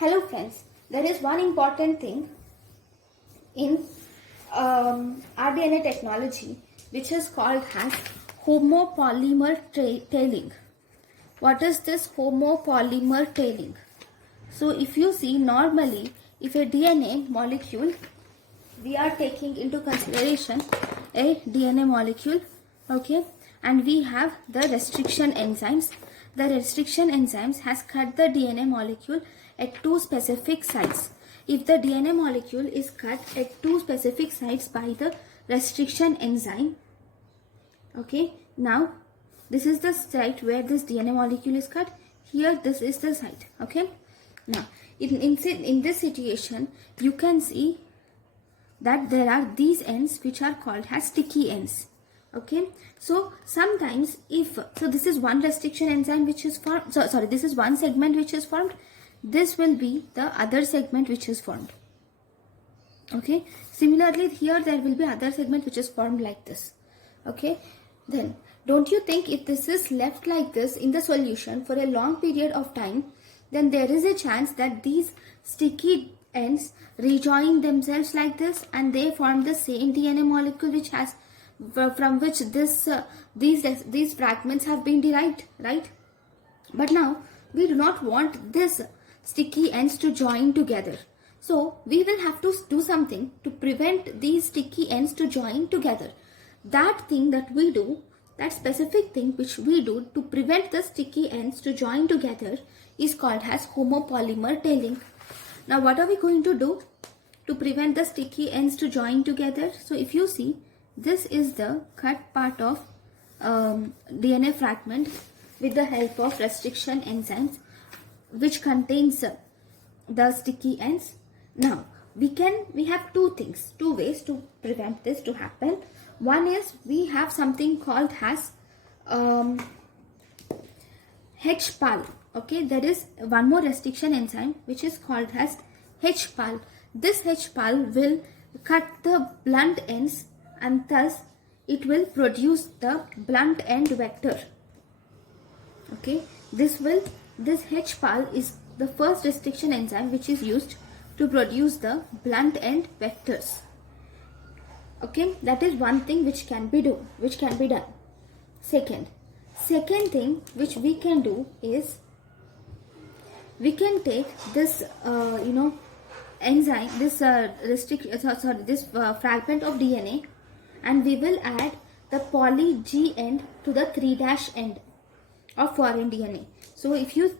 Hello friends, there is one important thing in rDNA technology which is called as homopolymer tailing. What is this homopolymer tailing? So if you see, normally if a DNA molecule, we are taking into consideration a DNA molecule, okay, and we have the restriction enzymes. The restriction enzymes has cut the DNA molecule at two specific sites. If the DNA molecule is cut at two specific sites by the restriction enzyme, okay, now this is the site where this DNA molecule is cut. Here this is the site, okay. Now in this situation, you can see that there are these ends which are called as sticky ends, okay. So sometimes this is one restriction enzyme which is formed, this is one segment which is formed, this will be the other segment which is formed, okay. Similarly here there will be other segment which is formed like this, okay. Then don't you think if this is left like this in the solution for a long period of time, then there is a chance that these sticky ends rejoin themselves like this and they form the same DNA molecule which has from which these fragments have been derived, right? But now we do not want this sticky ends to join together, so we will have to do something to prevent these sticky ends to join together. That thing that we do, that specific thing which we do to prevent the sticky ends to join together is called as homopolymer tailing. Now what are we going to do to prevent the sticky ends to join together? So if you see, this is the cut part of DNA fragment with the help of restriction enzymes which contains the sticky ends. Now we have two ways to prevent this to happen. One is we have something called as HPAL, okay. There is one more restriction enzyme which is called as HPAL. This HPAL will cut the blunt ends and thus it will produce the blunt end vector, okay. This HPAL is the first restriction enzyme which is used to produce the blunt end vectors, okay. That is one thing which can be done. Second thing which we can do is we can take this enzyme, this fragment of DNA, and we will add the poly G end to the 3' end of foreign DNA. So if you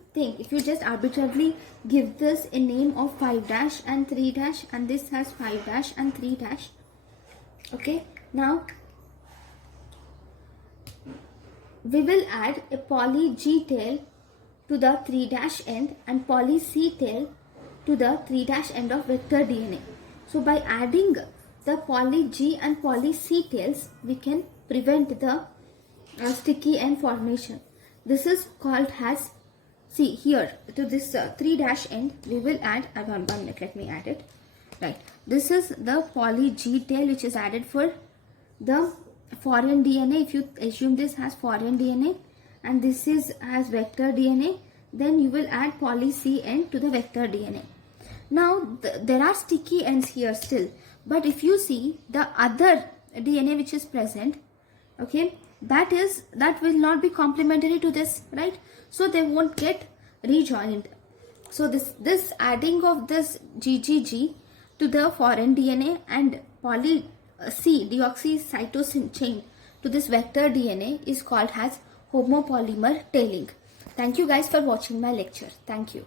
just arbitrarily give this a name of 5' and 3' and this has 5' and 3', okay. Now we will add a poly G tail to the 3' end and poly C tail to the 3' end of vector DNA. So by adding the poly G and poly C tails, we can prevent the sticky end formation. This is called as, see here, to this 3' end we will add, one minute, let me add it, right. This is the poly G tail which is added for the foreign DNA. If you assume this has foreign DNA and this is as vector DNA, then you will add poly C end to the vector DNA. Now there are sticky ends here still, but if you see the other DNA which is present, okay, that will not be complementary to this, right? So they won't get rejoined. So this adding of this GGG to the foreign DNA and poly C deoxycytosine chain to this vector DNA is called as homopolymer tailing. Thank you guys for watching my lecture. Thank you.